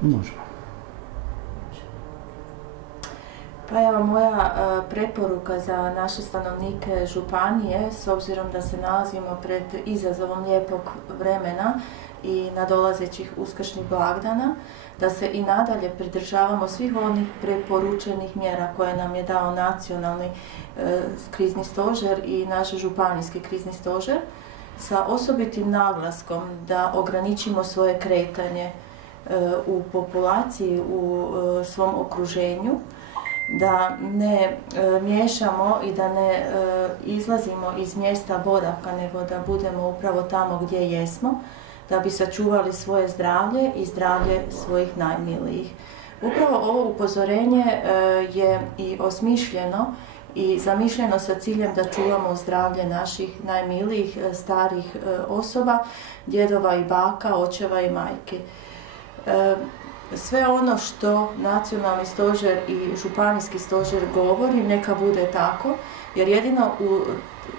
Možemo. Pa evo, moja preporuka za naše stanovnike županije, s obzirom da se nalazimo pred izazovom lijepog vremena i nadolazećih uskršnjih blagdana, da se i nadalje pridržavamo svih onih preporučenih mjera koje nam je dao nacionalni krizni stožer i naš županijski krizni stožer, sa osobitim naglaskom da ograničimo svoje kretanje u populaciji, u svom okruženju, da ne miješamo i da ne izlazimo iz mjesta boravka, nego da budemo upravo tamo gdje jesmo, da bi sačuvali svoje zdravlje i zdravlje svojih najmilijih. Upravo ovo upozorenje je i osmišljeno i zamišljeno sa ciljem da čuvamo zdravlje naših najmilijih, starih osoba, djedova i baka, očeva i majki. Sve ono što nacionalni stožer i županijski stožer govori, neka bude tako, jer jedino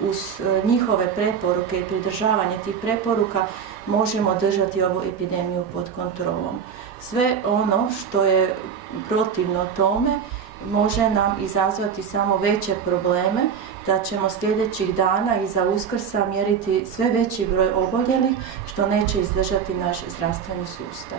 uz njihove preporuke i pridržavanje tih preporuka možemo držati ovu epidemiju pod kontrolom. Sve ono što je protivno tome može nam izazvati samo veće probleme, da ćemo sljedećih dana iza Uskrsa mjeriti sve veći broj oboljelih, što neće izdržati naš zdravstveni sustav.